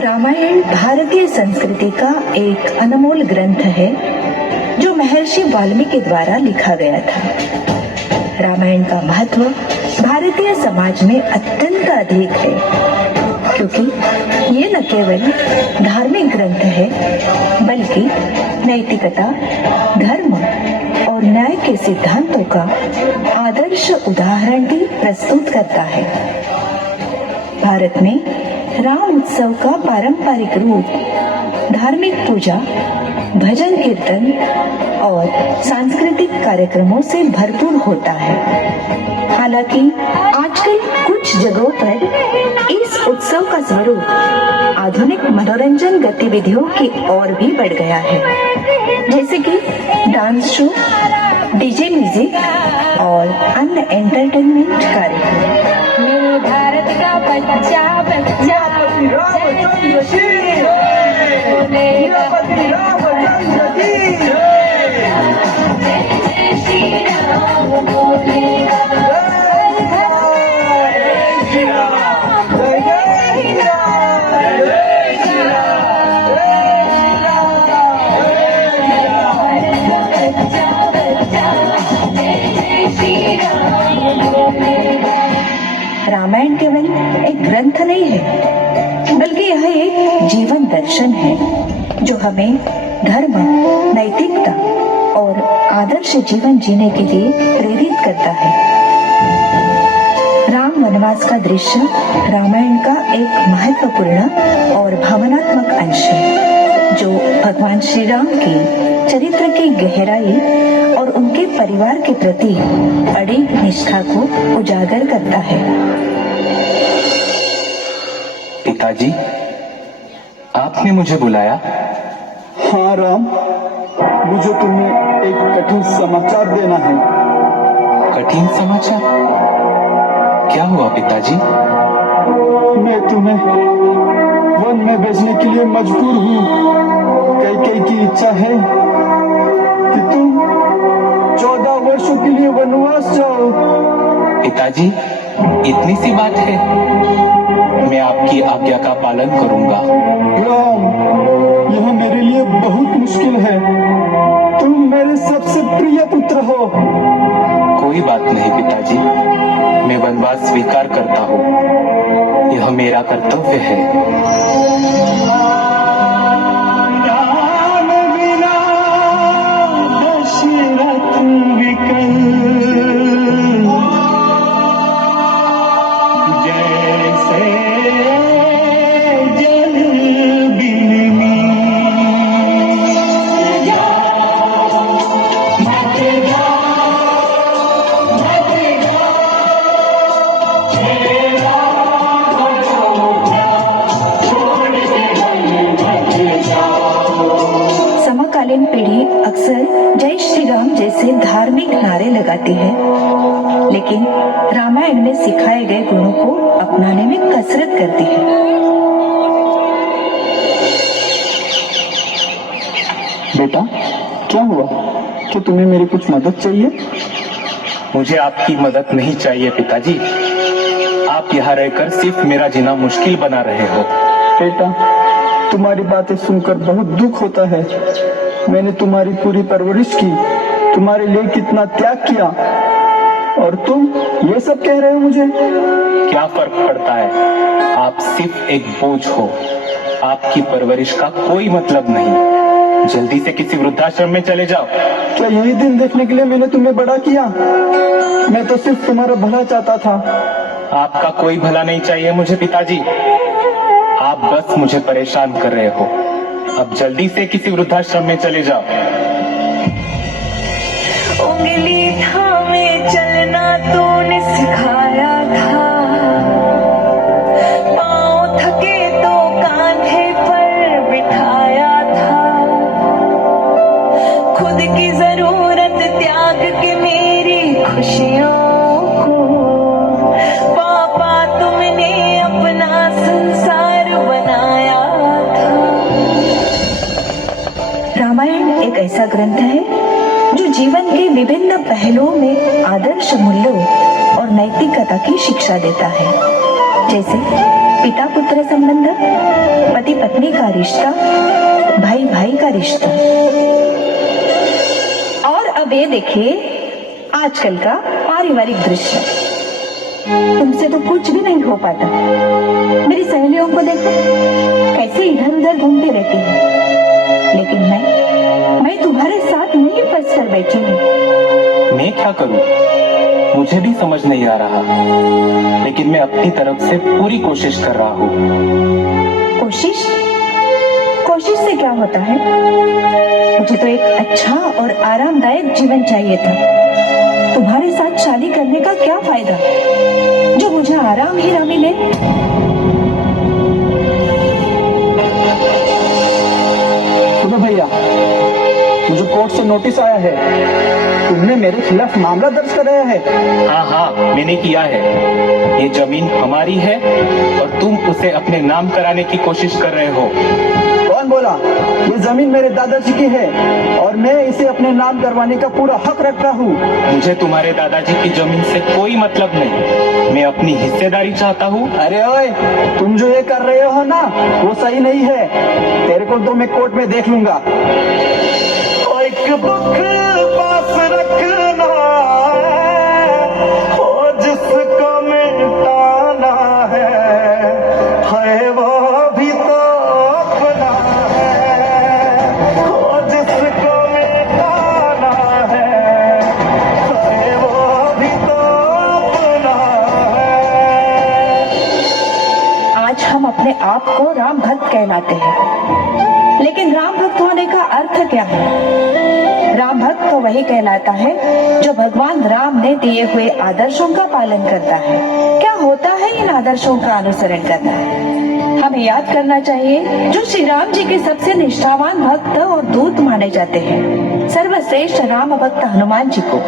रामायण भारतीय संस्कृति का एक अनमोल ग्रंथ है जो महर्षि वाल्मीकि द्वारा लिखा गया था। रामायण का महत्व भारतीय समाज में अत्यंत अधिक है, क्योंकि ये न केवल धार्मिक ग्रंथ है बल्कि नैतिकता, धर्म और न्याय के सिद्धांतों का आदर्श उदाहरण भी प्रस्तुत करता है। भारत में राम उत्सव का पारंपरिक रूप धार्मिक पूजा, भजन कीर्तन और सांस्कृतिक कार्यक्रमों से भरपूर होता है। हालांकि आजकल कुछ जगहों पर इस उत्सव का स्वरूप आधुनिक मनोरंजन गतिविधियों की ओर भी बढ़ गया है, जैसे कि डांस शो, डीजे म्यूजिक और अन्य एंटरटेनमेंट कार्यक्रम। मेरे भारत का बच्चा बच्चा रामायण केवल एक ग्रंथ नहीं है, बल्कि यह एक जीवन दर्शन है जो हमें धर्म, नैतिकता और आदर्श जीवन जीने के लिए प्रेरित करता है। राम वनवास का दृश्य रामायण का एक महत्वपूर्ण और भावनात्मक अंश है, जो भगवान श्री राम की चरित्र की गहराई और उनके परिवार के प्रति अडिग निष्ठा को उजागर करता है। पिताजी, आपने मुझे बुलाया? हाँ राम, मुझे तुम्हें एक कठिन समाचार देना है। कठिन समाचार? क्या हुआ पिताजी? मैं तुम्हें वन में भेजने के लिए मजबूर हूँ। कैकेयी की इच्छा है कि तुम 14 वर्षों के लिए वनवास जाओ। पिताजी, इतनी सी बात है? मैं आपकी आज्ञा का पालन करूंगा। राम, यह मेरे लिए बहुत मुश्किल है। तुम मेरे सबसे प्रिय पुत्र हो। कोई बात नहीं पिताजी, मैं वनवास स्वीकार करता हूँ। यह मेरा कर्तव्य है। समकालीन पीढ़ी अक्सर जय श्री राम जैसे धार्मिक नारे लगाती है, लेकिन रामायण में सिखाए गए गुणों को अपनाने में कसरत करती है। बेटा, क्या हुआ? क्या तुम्हें मेरी कुछ मदद चाहिए? मुझे आपकी मदद नहीं चाहिए पिताजी। आप यहाँ रहकर सिर्फ मेरा जीना मुश्किल बना रहे हो। बेटा, तुम्हारी बातें सुनकर बहुत दुख होता है। मैंने तुम्हारी पूरी परवरिश की, तुम्हारे लिए कितना त्याग किया, और तुम ये सब कह रहे हो मुझे? क्या फर्क पड़ता है? आप सिर्फ एक बोझ हो। आपकी परवरिश का कोई मतलब नहीं। जल्दी से किसी वृद्धाश्रम में चले जाओ। क्या यही दिन देखने के लिए मैंने तुम्हें बड़ा किया? मैं तो सिर्फ तुम्हारा भला चाहता था। आपका कोई भला नहीं चाहिए मुझे पिताजी। आप बस मुझे परेशान कर रहे हो। अब जल्दी से किसी वृद्धाश्रम में चले जाओ। उंगली थामे चलना तूने सिखाया था, पाँव थके तो कांधे पर बिठाया था, खुद की जरूरत त्याग के मेरी खुशियों को पापा तुमने अपना संसार बनाया था। रामायण एक ऐसा ग्रंथ है जो जीवन के विभिन्न पहलुओं में आदर्श मूल्यों और नैतिकता की शिक्षा देता है, जैसे पिता पुत्र संबंध, पति पत्नी का रिश्ता, भाई भाई का रिश्ता। और अब ये देखिए आजकल का पारिवारिक दृश्य। तुमसे तो कुछ भी नहीं हो पाता। मेरी सहेलियों को देखो कैसे इधर उधर घूमती रहती है, लेकिन मैं तुम्हारे साथ नहीं फंस कर बैठी हूँ। मैं क्या करूं? मुझे भी समझ नहीं आ रहा, लेकिन मैं अपनी तरफ से पूरी कोशिश कर रहा हूँ। कोशिश से क्या होता है? मुझे तो एक अच्छा और आरामदायक जीवन चाहिए था। तुम्हारे साथ शादी करने का क्या फायदा जो मुझे आराम ही ना मिले। सुनो भैया, मुझे कोर्ट से नोटिस आया है, तुमने मेरे खिलाफ मामला दर्ज कराया है। हाँ, मैंने किया है। ये जमीन हमारी है और तुम उसे अपने नाम कराने की कोशिश कर रहे हो। कौन बोला? ये जमीन मेरे दादाजी की है और मैं इसे अपने नाम करवाने का पूरा हक रखता हूँ। मुझे तुम्हारे दादाजी की जमीन से कोई मतलब नहीं, मैं अपनी हिस्सेदारी चाहता हूँ। अरे ओए, तुम जो ये कर रहे हो ना, वो सही नहीं है। तेरे को तो मैं कोर्ट में देख लूंगा। एक दुख पास रखना हो जिसको मिटाना है वो भी तो अपना है। हो जिसको मिटाना है वो भी तो अपना है। आज हम अपने आप को राम भक्त कहलाते हैं, लेकिन राम भक्त होने का अर्थ क्या है? राम भक्त तो वही कहलाता है जो भगवान राम ने दिए हुए आदर्शों का पालन करता है। क्या होता है इन आदर्शों का अनुसरण करना? हमें याद करना चाहिए जो श्री राम जी के सबसे निष्ठावान भक्त और दूत माने जाते हैं, सर्वश्रेष्ठ राम भक्त हनुमान जी को।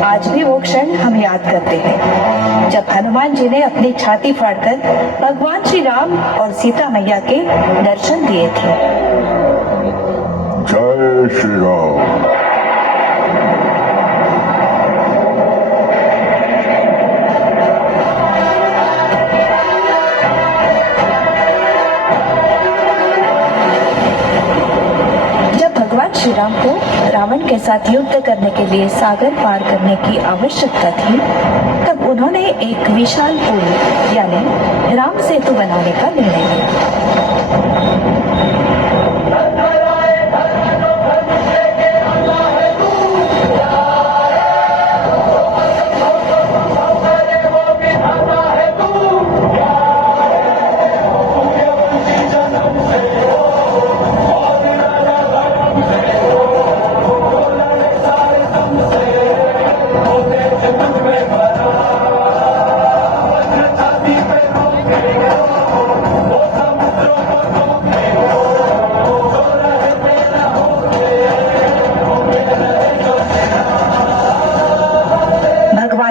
आज भी वो क्षण हम याद करते हैं जब हनुमान जी ने अपनी छाती फाड़कर भगवान श्री राम और सीता मैया के दर्शन दिए थे। जय श्री राम। श्री राम को रावण के साथ युद्ध करने के लिए सागर पार करने की आवश्यकता थी, तब उन्होंने एक विशाल पुल यानी राम सेतु बनाने का निर्णय लिया।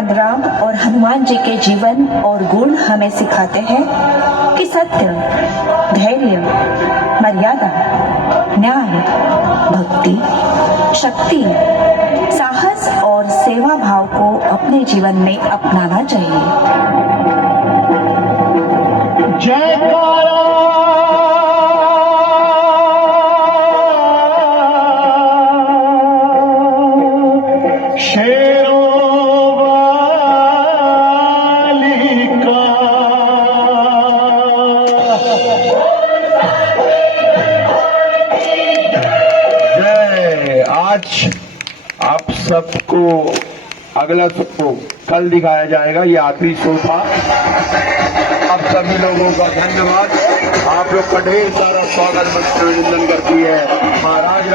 राम और हनुमान जी के जीवन और गुण हमें सिखाते हैं कि सत्य, धैर्य, मर्यादा, न्याय, भक्ति, शक्ति, साहस और सेवा भाव को अपने जीवन में अपनाना चाहिए। जयकारा शेरों वाली का। सबको अगला शो कल दिखाया जाएगा, ये आखिरी शो था। आप सभी लोगों का धन्यवाद, आप लोग का ढेर सारा स्वागत मंच अभिनंदन करती है महाराज।